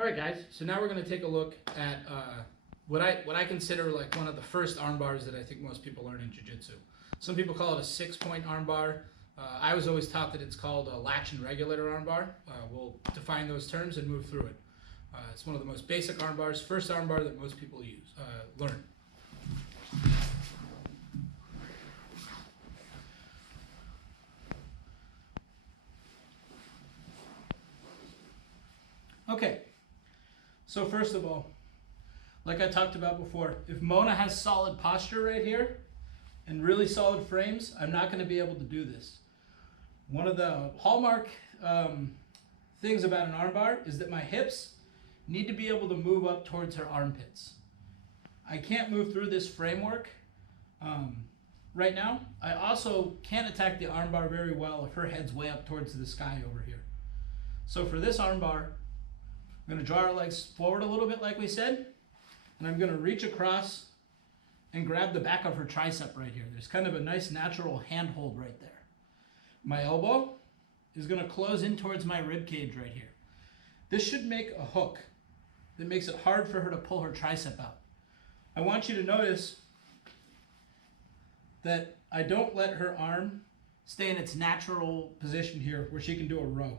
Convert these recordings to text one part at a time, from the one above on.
All right, guys. So now we're going to take a look at what I consider like one of the first arm bars that I think most people learn in jiu-jitsu. Some people call it a 6-point arm bar. I was always taught that it's called a latch and regulator arm bar. We'll define those terms and move through it. It's one of the most basic arm bars, first arm bar that most people learn. Okay, so first of all, like I talked about before, if Mona has solid posture right here and really solid frames, I'm not going to be able to do this. One of the hallmark things about an armbar is that my hips need to be able to move up towards her armpits. I can't move through this framework right now. I also can't attack the armbar very well if her head's way up towards the sky over here. So for this armbar, I'm going to draw our legs forward a little bit like we said, and I'm going to reach across and grab the back of her tricep right here. There's kind of a nice natural handhold right there. My elbow is going to close in towards my rib cage right here. This should make a hook that makes it hard for her to pull her tricep out. I want you to notice that I don't let her arm stay in its natural position here where she can do a row.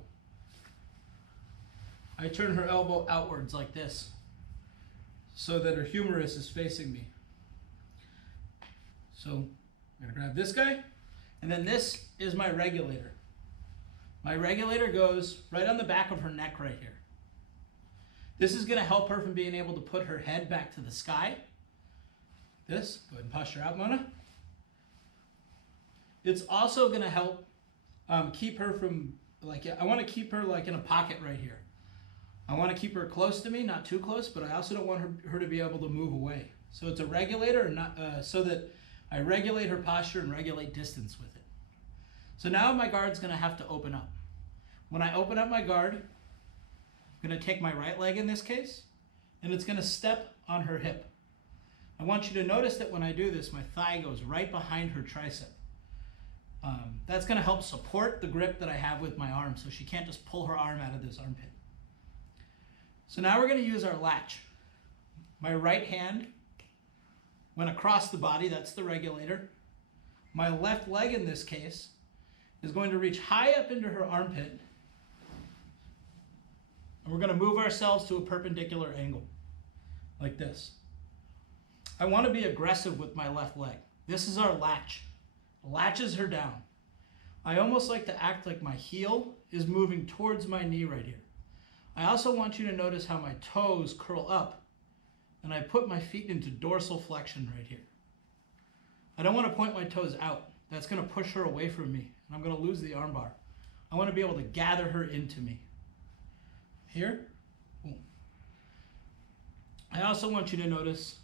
I turn her elbow outwards like this so that her humerus is facing me. So I'm going to grab this guy, and then this is my regulator. My regulator goes right on the back of her neck right here. This is going to help her from being able to put her head back to the sky. This, go ahead and posture out, Mona. It's also going to help keep her from, I want to keep her like in a pocket right here. I want to keep her close to me, not too close, but I also don't want her to be able to move away. So it's a regulator, not, so that I regulate her posture and regulate distance with it. So now my guard's going to have to open up. When I open up my guard, I'm going to take my right leg in this case, and it's going to step on her hip. I want you to notice that when I do this, my thigh goes right behind her tricep. That's going to help support the grip that I have with my arm so she can't just pull her arm out of this armpit. So now we're going to use our latch. My right hand went across the body, that's the regulator. My left leg in this case is going to reach high up into her armpit, and we're going to move ourselves to a perpendicular angle, like this. I want to be aggressive with my left leg. This is our latch. Latches her down. I almost like to act like my heel is moving towards my knee right here. I also want you to notice how my toes curl up and I put my feet into dorsal flexion right here. I don't want to point my toes out. That's going to push her away from me and I'm going to lose the armbar. I want to be able to gather her into me. Here. Boom. I also want you to notice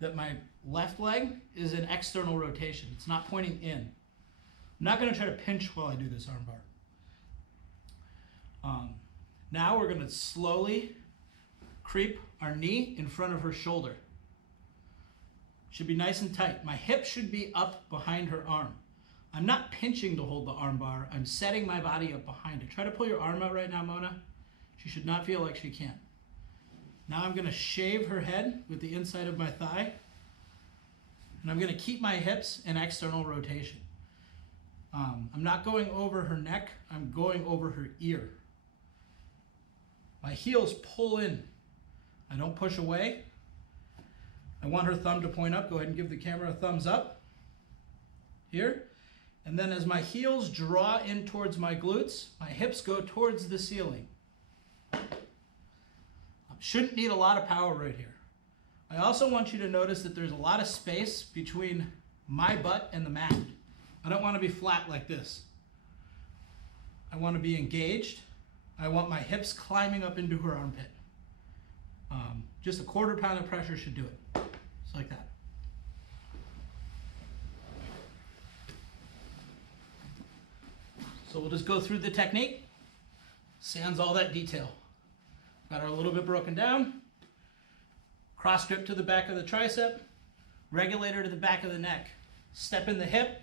that my left leg is an external rotation. It's not pointing in. I'm not going to try to pinch while I do this armbar. Now we're going to slowly creep our knee in front of her shoulder. Should be nice and tight. My hip should be up behind her arm. I'm not pinching to hold the arm bar. I'm setting my body up behind it. Try to pull your arm out right now, Mona. She should not feel like she can't. Now I'm going to shave her head with the inside of my thigh. And I'm going to keep my hips in external rotation. I'm not going over her neck. I'm going over her ear. My heels pull in. I don't push away. I want her thumb to point up. Go ahead and give the camera a thumbs up. Here. And then as my heels draw in towards my glutes, my hips go towards the ceiling. Shouldn't need a lot of power right here. I also want you to notice that there's a lot of space between my butt and the mat. I don't want to be flat like this. I want to be engaged. I want my hips climbing up into her armpit. Just a 1/4 pound of pressure should do it. Just like that. So we'll just go through the technique. Sans all that detail. Got her a little bit broken down. Cross grip to the back of the tricep. Regulator to the back of the neck. Step in the hip.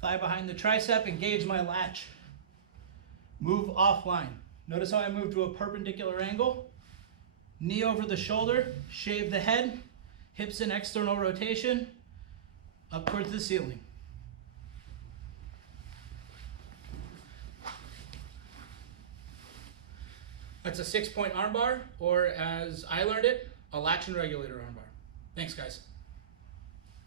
Thigh behind the tricep. Engage my latch. Move offline. Notice how I move to a perpendicular angle. Knee over the shoulder, shave the head, hips in external rotation, up towards the ceiling. That's a 6-point armbar, or as I learned it, a latch and regulator armbar. Thanks, guys.